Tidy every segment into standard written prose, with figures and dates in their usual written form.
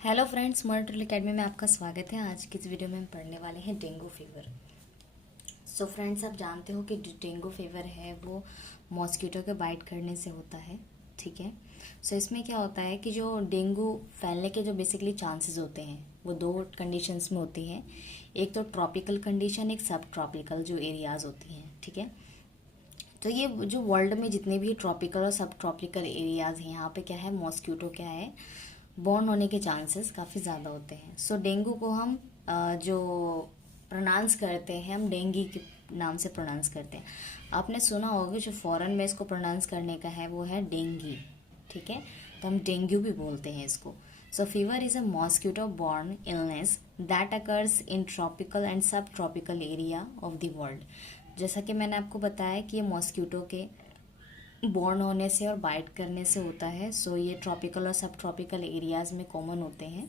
Hello friends, monitor academy में आपका स्वागत है। आज की इस वीडियो में हम पढ़ने वाले हैं डेंगू फीवर। सो फ्रेंड्स, आप जानते हो कि जो डेंगू फीवर है वो मॉस्किटो के बाइट करने से होता है। ठीक है। सो इसमें क्या होता है कि जो डेंगू फैलने के जो बेसिकली चांसेस होते हैं वो दो कंडीशंस में होती हैं। एक तो ट्रॉपिकल कंडीशन, एक सब ट्रॉपिकल जो एरियाज होती हैं। ठीक है। तो ये जो वर्ल्ड में जितने भी ट्रॉपिकल और सब ट्रॉपिकल एरियाज हैं, यहाँ पे क्या है, मॉस्किटो क्या है, बॉर्न होने के चांसेस काफ़ी ज़्यादा होते हैं। सो डेंगू को हम जो प्रोनाउंस करते हैं, हम डेंगी के नाम से प्रोनाउंस करते हैं। आपने सुना होगा जो फॉरेन में इसको प्रोनाउंस करने का है वो है डेंगी। ठीक है। तो हम डेंगू भी बोलते हैं इसको। So fever is a mosquito borne illness that occurs in tropical and sub tropical area of the world. जैसा कि मैंने आपको बताया कि ये मॉस्किटो के बॉर्न होने से और बाइट करने से होता है। सो ये ट्रॉपिकल और सब ट्रॉपिकल एरियाज में कॉमन होते हैं।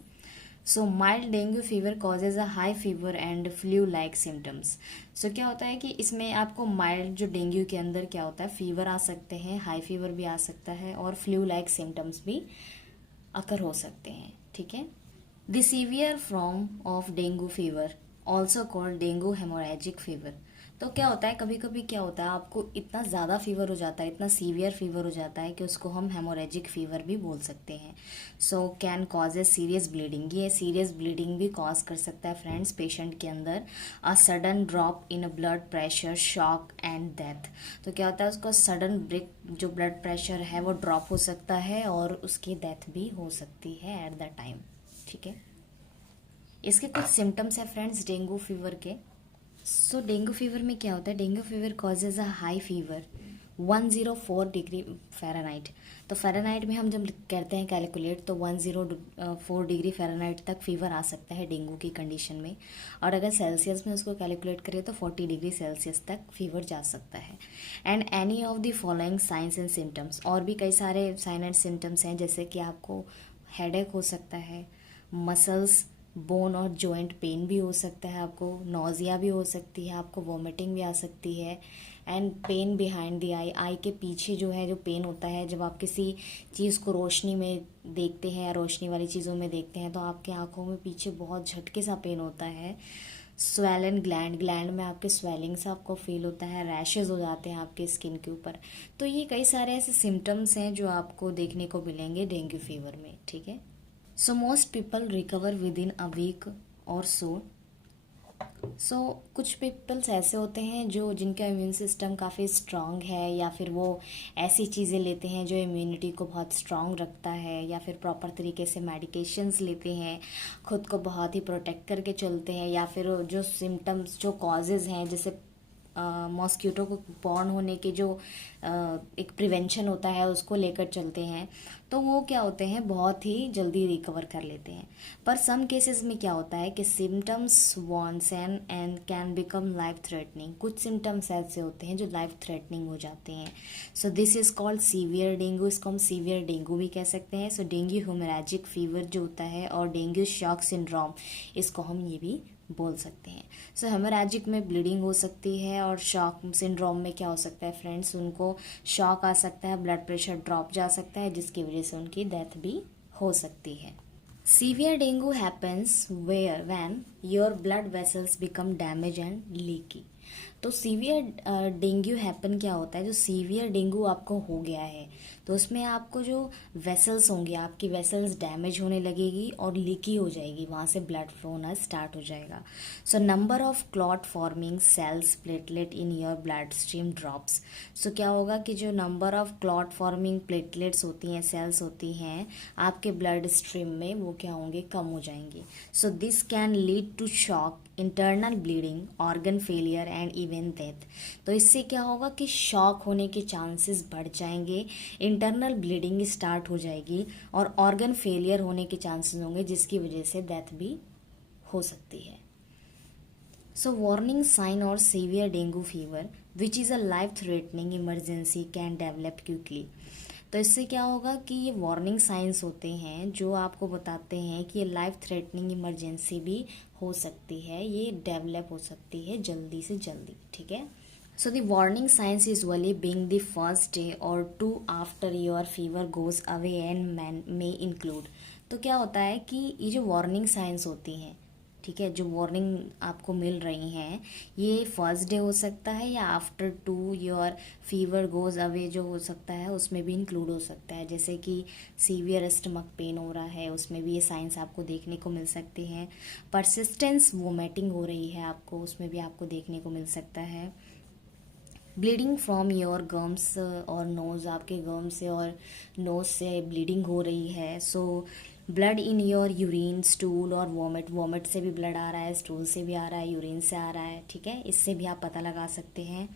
So mild dengue fever causes a high fever and flu like symptoms. So क्या होता है कि इसमें आपको माइल्ड जो डेंगू के अंदर क्या होता है, फीवर आ सकते हैं, हाई फीवर भी आ सकता है और फ्लू लाइक सिम्टम्स भी अकर हो सकते हैं। ठीक है। The severe form of dengue fever also called dengue haemorrhagic fever. तो क्या होता है, कभी कभी क्या होता है, आपको इतना ज़्यादा फीवर हो जाता है, इतना सीवियर फीवर हो जाता है कि उसको हम हेमोरेजिक फीवर भी बोल सकते हैं। So can cause a serious bleeding. ये सीरियस ब्लीडिंग भी कॉज कर सकता है फ्रेंड्स पेशेंट के अंदर। A sudden drop in blood pressure, shock and death. तो क्या होता है, उसको सडन ब्रेक जो ब्लड प्रेशर है वो ड्रॉप हो सकता है और उसकी डेथ भी हो सकती है एट द टाइम। ठीक है। इसके कुछ सिम्टम्स है फ्रेंड्स डेंगू फीवर के। सो डेंगू फीवर में क्या होता है, dengue fever causes a high fever 104 degree Fahrenheit. तो फ़ारेनहाइट में हम जब करते हैं कैलकुलेट तो 104 डिग्री फ़ारेनहाइट तक फीवर आ सकता है डेंगू की कंडीशन में। और अगर सेल्सियस में उसको कैलकुलेट करें तो 40 डिग्री सेल्सियस तक फीवर जा सकता है। And any of the following science and symptoms. और भी कई सारे साइन एंड सिम्टम्स हैं, जैसे कि आपको हेडेक हो सकता है, मसल्स बोन और जॉइंट पेन भी हो सकता है, आपको नोजिया भी हो सकती है, आपको वॉमिटिंग भी आ सकती है। एंड पेन बिहाइंड द आई, आई के पीछे जो है जो पेन होता है, जब आप किसी चीज़ को रोशनी में देखते हैं या रोशनी वाली चीज़ों में देखते हैं तो आपके आंखों में पीछे बहुत झटके सा पेन होता है। स्वेलन ग्लैंड, ग्लैंड में आपके स्वेलिंग सा आपको फील होता है, रैशेज हो जाते हैं आपके स्किन के ऊपर। तो ये कई सारे ऐसे सिम्टम्स हैं जो आपको देखने को मिलेंगे डेंगू फीवर में। ठीक है। So most people recover within a week or so. सो कुछ पीपल्स ऐसे होते हैं जो जिनका इम्यून सिस्टम काफ़ी स्ट्रांग है, या फिर वो ऐसी चीज़ें लेते हैं जो इम्यूनिटी को बहुत स्ट्रांग रखता है, या फिर प्रॉपर तरीके से मेडिकेशंस लेते हैं, खुद को बहुत ही प्रोटेक्ट करके चलते हैं, या फिर जो सिम्टम्स जो कॉजेज़ हैं, जैसे मॉस्किटो को बॉर्न होने के जो एक प्रिवेंशन होता है उसको लेकर चलते हैं, तो वो क्या होते हैं, बहुत ही जल्दी रिकवर कर लेते हैं। पर सम केसेस में क्या होता है कि symptoms once and can become life threatening. कुछ सिम्टम्स ऐसे होते हैं जो लाइफ थ्रेटनिंग हो जाते हैं। So this is called severe dengue. इसको हम सीवियर डेंगू भी कह सकते हैं। सो डेंगू हेमोरेजिक फीवर जो होता है और डेंगू शॉक सिंड्रोम, इसको हम ये भी बोल सकते हैं। सो हेमोरेजिक में ब्लीडिंग हो सकती है, और शॉक सिंड्रोम में क्या हो सकता है फ्रेंड्स, उनको शॉक आ सकता है, ब्लड प्रेशर ड्रॉप जा सकता है, जिसकी वजह से उनकी डेथ भी हो सकती है। Severe dengue happens where when your blood vessels become damage and leaky. तो सीवियर डेंगू हैपन क्या होता है, जो सीवियर डेंगू आपको हो गया है तो उसमें आपको जो वेसल्स होंगे, आपकी वेसल्स डैमेज होने लगेगी और लीकी हो जाएगी, वहाँ से ब्लड फ्लो होना स्टार्ट हो जाएगा। So number of clot forming cells platelet in your blood stream drops. So क्या होगा कि जो number of clot forming platelets होती हैं, सेल्स होती हैं आपके ब्लड स्ट्रीम में, वो क्या होंगे, कम हो जाएंगे। So this can lead to shock, internal bleeding, organ failure and even death. तो इससे क्या होगा कि शॉक होने के चांसेस बढ़ जाएंगे, इंटरनल ब्लीडिंग स्टार्ट हो जाएगी और ऑर्गन फेलियर होने के चांसेस होंगे, जिसकी वजह से डेथ भी हो सकती है। सो वार्निंग साइन और severe dengue fever which is a life threatening emergency can develop quickly. तो इससे क्या होगा कि ये वार्निंग साइंस होते हैं जो आपको बताते हैं कि ये लाइफ थ्रेटनिंग इमरजेंसी भी हो सकती है, ये डेवलप हो सकती है जल्दी से जल्दी। ठीक है। So the warning signs usually being the first day or two after your fever goes away and may include। तो क्या होता है कि ये जो वार्निंग साइंस होती हैं, ठीक है, जो वार्निंग आपको मिल रही हैं, ये फर्स्ट डे हो सकता है या after 2 your fever goes away जो हो सकता है उसमें भी इंक्लूड हो सकता है। जैसे कि सीवियर स्टमक पेन हो रहा है, उसमें भी ये साइंस आपको देखने को मिल सकते हैं। परसिस्टेंस वोमिटिंग हो रही है आपको, उसमें भी आपको देखने को मिल सकता है। ब्लीडिंग फ्रॉम योर गम्स और नोज़, आपके गम से और नोज़ से ब्लीडिंग हो रही है। So blood in your urine, stool और वॉमिट से भी ब्लड आ रहा है, स्टूल से भी आ रहा है, यूरिन से आ रहा है, ठीक है, इससे भी आप पता लगा सकते हैं।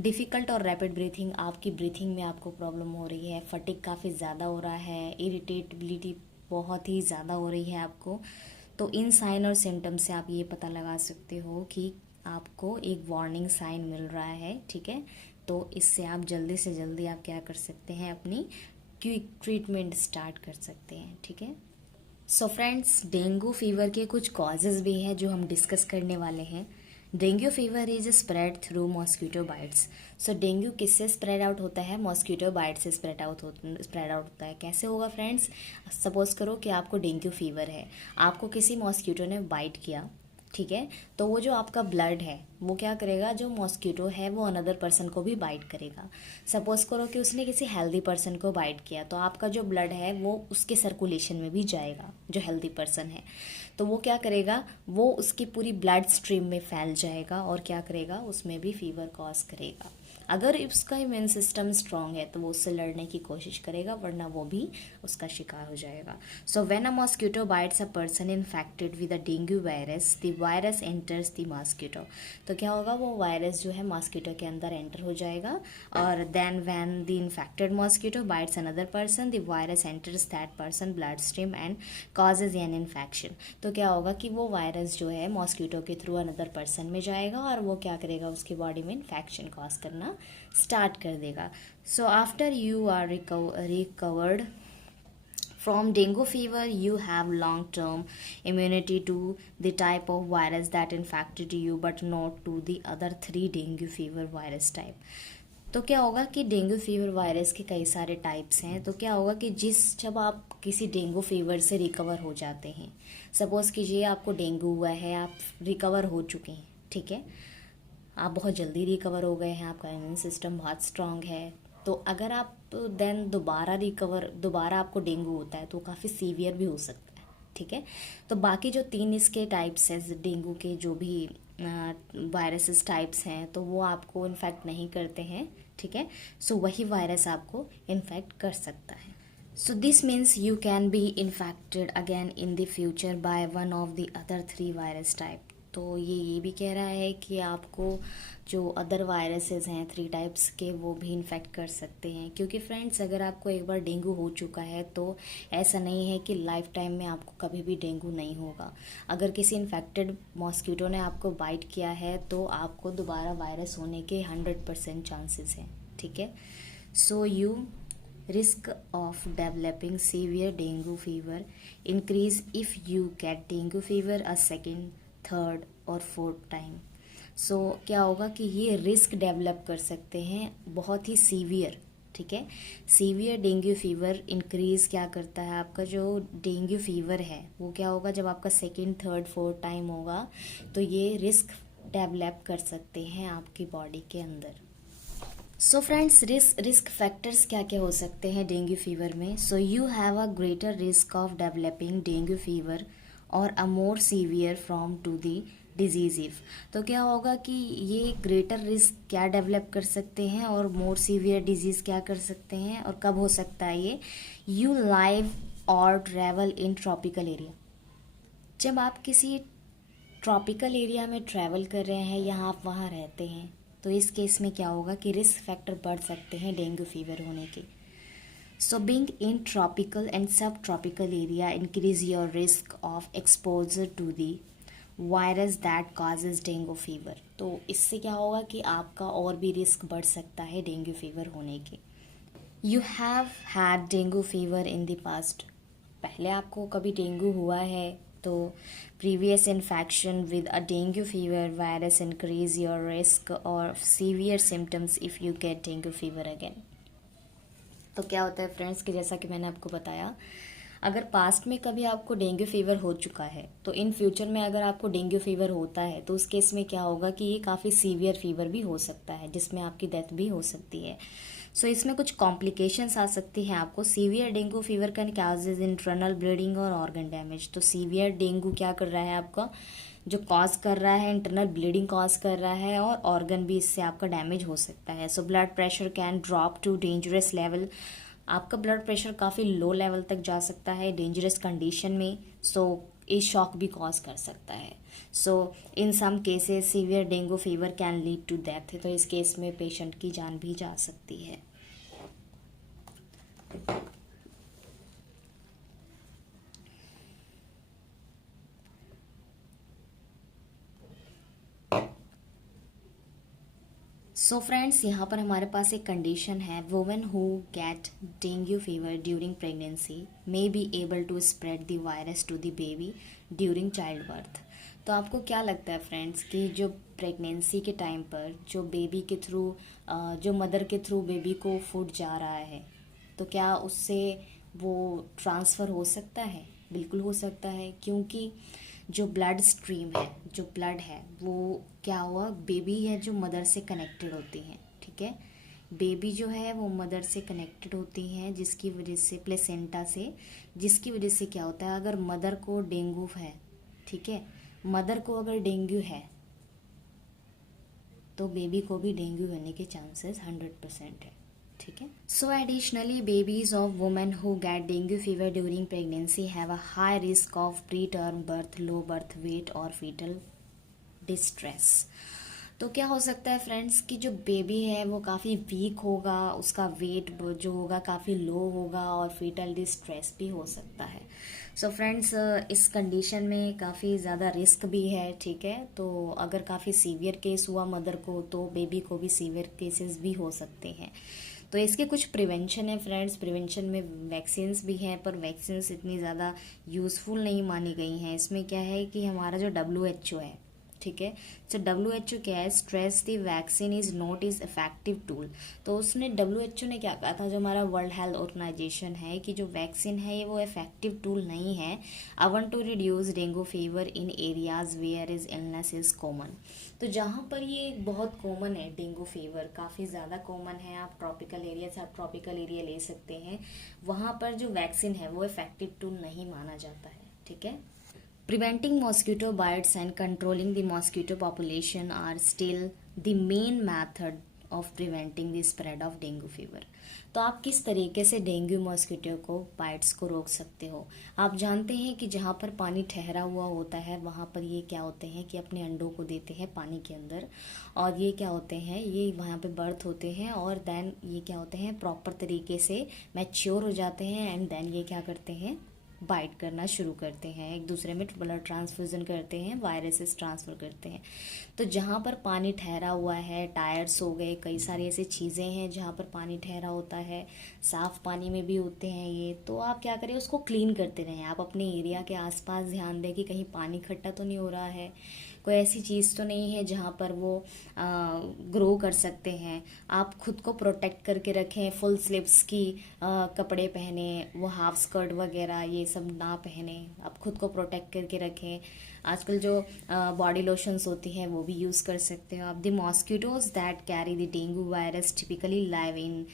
डिफ़िकल्ट और रैपिड ब्रीथिंग, आपकी ब्रीथिंग में आपको प्रॉब्लम हो रही है। फटिक काफ़ी ज़्यादा हो रहा है। इरिटेबिलिटी बहुत ही ज़्यादा हो रही है आपको। तो इन साइन और सिम्टम्स से आप ये पता लगा सकते हो कि आपको एक वार्निंग साइन मिल रहा है, ठीक है। तो इससे आप जल्दी से जल्दी आप क्या कर सकते हैं, अपनी क्विक ट्रीटमेंट स्टार्ट कर सकते हैं, ठीक है। सो फ्रेंड्स, डेंगू फीवर के कुछ कॉजेज़ भी हैं जो हम डिस्कस करने वाले हैं। Dengue fever is spread through mosquito bytes. So dengue किससे स्प्रेड आउट होता है? मॉस्किटो बाइट से स्प्रेड आउट होता है। कैसे होगा फ्रेंड्स? सपोज करो कि आपको डेंगू फीवर है, आपको किसी मॉस्किटो ने बाइट किया, ठीक है। तो वो जो आपका ब्लड है वो क्या करेगा, जो मॉस्किटो है वो अनदर पर्सन को भी बाइट करेगा। सपोज करो कि उसने किसी हेल्दी पर्सन को बाइट किया, तो आपका जो ब्लड है वो उसके सर्कुलेशन में भी जाएगा, जो हेल्दी पर्सन है। तो वो क्या करेगा, वो उसकी पूरी ब्लड स्ट्रीम में फैल जाएगा और क्या करेगा, उसमें भी फीवर कॉज करेगा। अगर उसका इम्यून सिस्टम स्ट्रांग है तो वो उससे लड़ने की कोशिश करेगा, वरना वो भी उसका शिकार हो जाएगा। So when a mosquito bytes a person infected with a dengue virus, the virus enters the mosquito. तो क्या होगा, वो वायरस जो है मॉस्किटो के अंदर एंटर हो जाएगा। और then when the infected mosquito bites another person, the virus enters that person blood stream and causes an infection. तो क्या होगा कि वो वायरस जो है मॉस्किटो के थ्रू अनदर पर्सन में जाएगा और वो क्या करेगा, उसकी बॉडी में इन्फेक्शन कॉज करना स्टार्ट कर देगा। So after you are recovered from dengue fever, you have long term immunity to the type of virus that infected you but not to the other 3 dengue fever virus type. तो क्या होगा कि dengue fever virus के कई सारे types हैं। तो क्या होगा कि जब आप किसी डेंगू फीवर से रिकवर हो जाते हैं, सपोज़ कीजिए आपको डेंगू हुआ है, आप रिकवर हो चुके हैं, ठीक है, आप बहुत जल्दी रिकवर हो गए हैं, आपका इम्यून सिस्टम बहुत स्ट्रांग है। तो अगर आप देन दोबारा आपको डेंगू होता है तो काफ़ी सीवियर भी हो सकता है, ठीक है। तो बाकी जो 3 इसके टाइप्स हैं डेंगू के, जो भी वायरसेस टाइप्स हैं, तो वो आपको इन्फेक्ट नहीं करते हैं, ठीक है। सो वही वायरस आपको इन्फेक्ट कर सकता है। So this means you can be infected again in the future by one of the other 3 virus type. तो ये भी कह रहा है कि आपको जो अदर वायरसेस हैं 3 टाइप्स के, वो भी इन्फेक्ट कर सकते हैं। क्योंकि फ्रेंड्स, अगर आपको एक बार डेंगू हो चुका है तो ऐसा नहीं है कि लाइफ टाइम में आपको कभी भी डेंगू नहीं होगा। अगर किसी इन्फेक्टेड मॉस्किटो ने आपको बाइट किया है तो आपको दोबारा वायरस होने के 100% चांसेस हैं, ठीक है। So you risk of developing severe dengue fever increase if you get dengue fever a second, third और फोर्थ टाइम। सो क्या होगा कि ये रिस्क डेवलप कर सकते हैं बहुत ही सीवियर, ठीक है। सीवियर डेंगू फीवर इंक्रीज़ क्या करता है, आपका जो डेंगू फीवर है वो क्या होगा, जब आपका सेकेंड, थर्ड, फोर्थ टाइम होगा तो ये रिस्क डेवलप कर सकते हैं आपकी बॉडी के अंदर। सो फ्रेंड्स, रिस्क फैक्टर्स क्या क्या हो सकते हैं डेंगू फीवर में? So you have a greater risk of developing dengue fever और a more severe form to the disease if. तो क्या होगा कि ये ग्रेटर रिस्क क्या डेवलप कर सकते हैं और मोर सीवियर डिजीज़ क्या कर सकते हैं, और कब हो सकता है ये? यू लाइव और ट्रैवल इन ट्रॉपिकल एरिया। जब आप किसी ट्रॉपिकल एरिया में ट्रैवल कर रहे हैं या आप वहाँ रहते हैं, तो इस केस में क्या होगा कि रिस्क फैक्टर बढ़ सकते हैं डेंगू फीवर होने के। So being in tropical and sub tropical area increase your risk of exposure to the virus that causes dengue fever. तो इससे क्या होगा कि आपका और भी रिस्क बढ़ सकता है डेंगू फीवर होने के। You have had dengue fever in the past. पहले आपको कभी डेंगू हुआ है तो previous infection with a dengue fever virus increase your risk और severe symptoms if you get dengue fever again. तो क्या होता है फ्रेंड्स कि जैसा कि मैंने आपको बताया, अगर पास्ट में कभी आपको डेंगू फीवर हो चुका है तो इन फ्यूचर में अगर आपको डेंगू फीवर होता है तो उस केस में क्या होगा कि ये काफ़ी सीवियर फीवर भी हो सकता है, जिसमें आपकी डेथ भी हो सकती है। सो इसमें कुछ कॉम्प्लिकेशंस आ सकती हैं आपको। Severe dengue fever can causes internal bleeding और ऑर्गन डैमेज। तो सीवियर डेंगू क्या कर रहा है आपका, जो कॉज कर रहा है इंटरनल ब्लीडिंग कॉज कर रहा है, और ऑर्गन भी इससे आपका डैमेज हो सकता है। So blood pressure can drop to dangerous level. आपका ब्लड प्रेशर काफ़ी लो लेवल तक जा सकता है डेंजरस कंडीशन में। सो ये शॉक भी कॉज कर सकता है। So in some cases severe dengue fever can lead to death. तो इस केस में पेशेंट की जान भी जा सकती है। सो फ्रेंड्स, यहाँ पर हमारे पास एक कंडीशन है, women who get dengue fever during pregnancy may be able to spread the virus to the baby during child birth. तो आपको क्या लगता है फ्रेंड्स कि जो प्रेगनेंसी के टाइम पर जो बेबी के थ्रू जो मदर के थ्रू बेबी को फूड जा रहा है, तो क्या उससे वो ट्रांसफ़र हो सकता है? बिल्कुल हो सकता है, क्योंकि जो ब्लड स्ट्रीम है, जो ब्लड है वो क्या हुआ, बेबी है जो मदर से कनेक्टेड होती हैं, ठीक है। बेबी जो है वो मदर से कनेक्टेड होती हैं, जिसकी वजह से प्लेसेंटा से, जिसकी वजह से क्या होता है, अगर मदर को डेंगू है, ठीक है, मदर को अगर डेंगू है तो बेबी को भी डेंगू होने के चांसेस 100% है, ठीक है। So additionally babies of women who get dengue fever during pregnancy have a high risk of preterm birth, low birth weight और फीटल डिस्ट्रेस। तो क्या हो सकता है फ्रेंड्स कि जो बेबी है वो काफ़ी वीक होगा, उसका वेट जो होगा काफ़ी लो होगा और फीटल डिस्ट्रेस भी हो सकता है। सो फ्रेंड्स, इस कंडीशन में काफ़ी ज़्यादा रिस्क भी है, ठीक है। तो अगर काफ़ी सीवियर केस हुआ मदर को तो बेबी को भी सीवियर केसेस भी हो सकते हैं। तो इसके कुछ प्रिवेंशन है फ्रेंड्स। प्रिवेंशन में वैक्सीन्स भी हैं, पर वैक्सीन्स इतनी ज़्यादा यूज़फुल नहीं मानी गई हैं। इसमें क्या है कि हमारा जो WHO है, ठीक है, तो WHO क्या है, stress the vaccine is not is effective tool. तो उसने WHO ने क्या कहा था, जो हमारा वर्ल्ड हेल्थ ऑर्गेनाइजेशन है, कि जो वैक्सीन है ये वो इफेक्टिव टूल नहीं है। I want to reduce dengue fever in areas where is illness is common. तो जहाँ पर ये बहुत कॉमन है, डेंगू फीवर काफ़ी ज़्यादा कॉमन है, आप ट्रॉपिकल एरिया से आप ट्रॉपिकल एरिया ले सकते हैं, वहाँ पर जो वैक्सीन है वो इफेक्टिव टूल नहीं माना जाता है, ठीक है। Preventing mosquito bites and controlling the mosquito population are still the main method of preventing the spread of dengue fever. तो आप किस तरीके से डेंगू मॉस्किटो को बाइट्स को रोक सकते हो? आप जानते हैं कि जहाँ पर पानी ठहरा हुआ होता है वहाँ पर ये क्या होते हैं कि अपने अंडों को देते हैं पानी के अंदर, और ये क्या होते हैं, ये वहाँ पे बर्थ होते हैं, और देन ये क्या होते हैं, प्रॉपर तरीके से मैच्योर हो जाते हैं, एंड देन ये क्या करते हैं, बाइट करना शुरू करते हैं, एक दूसरे में ब्लड ट्रांसफ्यूजन करते हैं, वायरसेस ट्रांसफ़र करते हैं। तो जहाँ पर पानी ठहरा हुआ है, टायर्स हो गए, कई सारी ऐसी चीज़ें हैं जहाँ पर पानी ठहरा होता है, साफ़ पानी में भी होते हैं ये, तो आप क्या करें, उसको क्लीन करते रहें। आप अपने एरिया के आसपास ध्यान दें कि कहीं पानी इकट्ठा तो नहीं हो रहा है, कोई ऐसी चीज़ तो नहीं है जहाँ पर वो ग्रो कर सकते हैं। आप खुद को प्रोटेक्ट करके रखें, फुल स्लीव्स की कपड़े पहने, वो हाफ स्कर्ट वगैरह ये सब ना पहने, आप खुद को प्रोटेक्ट करके रखें। आजकल जो बॉडी लोशंस होती हैं वो भी यूज़ कर सकते हो आप। The mosquitoes that carry the dengue virus typically live in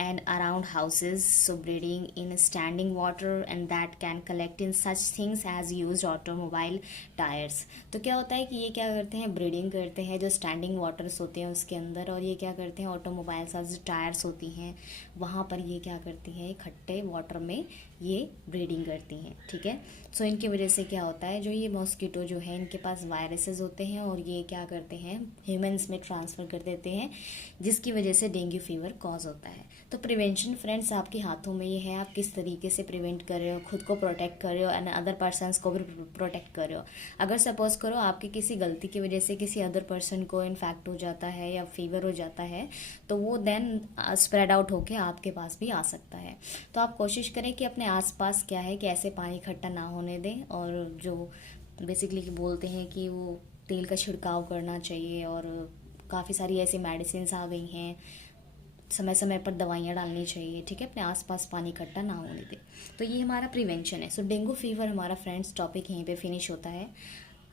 and around houses, so breeding in standing water and that can collect in such things as used automobile tires। तो क्या होता है कि ये क्या करते हैं, ब्रीडिंग करते हैं जो स्टैंडिंग वाटर्स होते हैं उसके अंदर, और ये क्या करते हैं, ऑटोमोबाइल्स जो टायर्स होती हैं वहाँ पर ये क्या करती हैं, खट्टे वाटर में ये ब्रीडिंग करती हैं, ठीक है। सो इनकी वजह से क्या होता है, जो ये मॉस्किटो जो है इनके पास वायरसेस होते हैं और ये क्या करते हैं, ह्यूमंस में ट्रांसफ़र कर देते हैं, जिसकी वजह से डेंगू फीवर कॉज होता है। तो प्रिवेंशन फ्रेंड्स आपके हाथों में ये है, आप किस तरीके से प्रिवेंट कर रहे हो, खुद को प्रोटेक्ट कर रहे हो एंड अदर पर्सनस को भी प्रोटेक्ट कर रहे हो। अगर सपोज करो आपकी किसी गलती की वजह से किसी अदर पर्सन को इन्फेक्ट हो जाता है या फीवर हो जाता है, तो वो देन स्प्रेड आउट होके आपके पास भी आ सकता है। तो आप कोशिश करें कि अपने आसपास क्या है कि ऐसे पानी इकट्ठा ना होने दें, और जो बेसिकली बोलते हैं कि वो तेल का छिड़काव करना चाहिए, और काफ़ी सारी ऐसी मेडिसिन आ गई हैं समय समय पर दवाइयाँ डालनी चाहिए, ठीक है, अपने आसपास पानी इकट्ठा ना होने दें। तो ये हमारा प्रिवेंशन है। सो डेंगू फीवर हमारा फ्रेंड्स टॉपिक यहीं पे फिनिश होता है।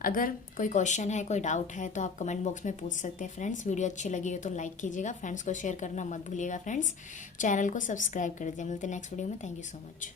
अगर कोई क्वेश्चन है, कोई डाउट है तो आप कमेंट बॉक्स में पूछ सकते हैं फ्रेंड्स। वीडियो अच्छी लगी हो तो लाइक कीजिएगा, फ्रेंड्स को शेयर करना मत भूलिएगा फ्रेंड्स। चैनल को सब्सक्राइब कर दीजिए। मिलते हैं नेक्स्ट वीडियो में। Thank you so much.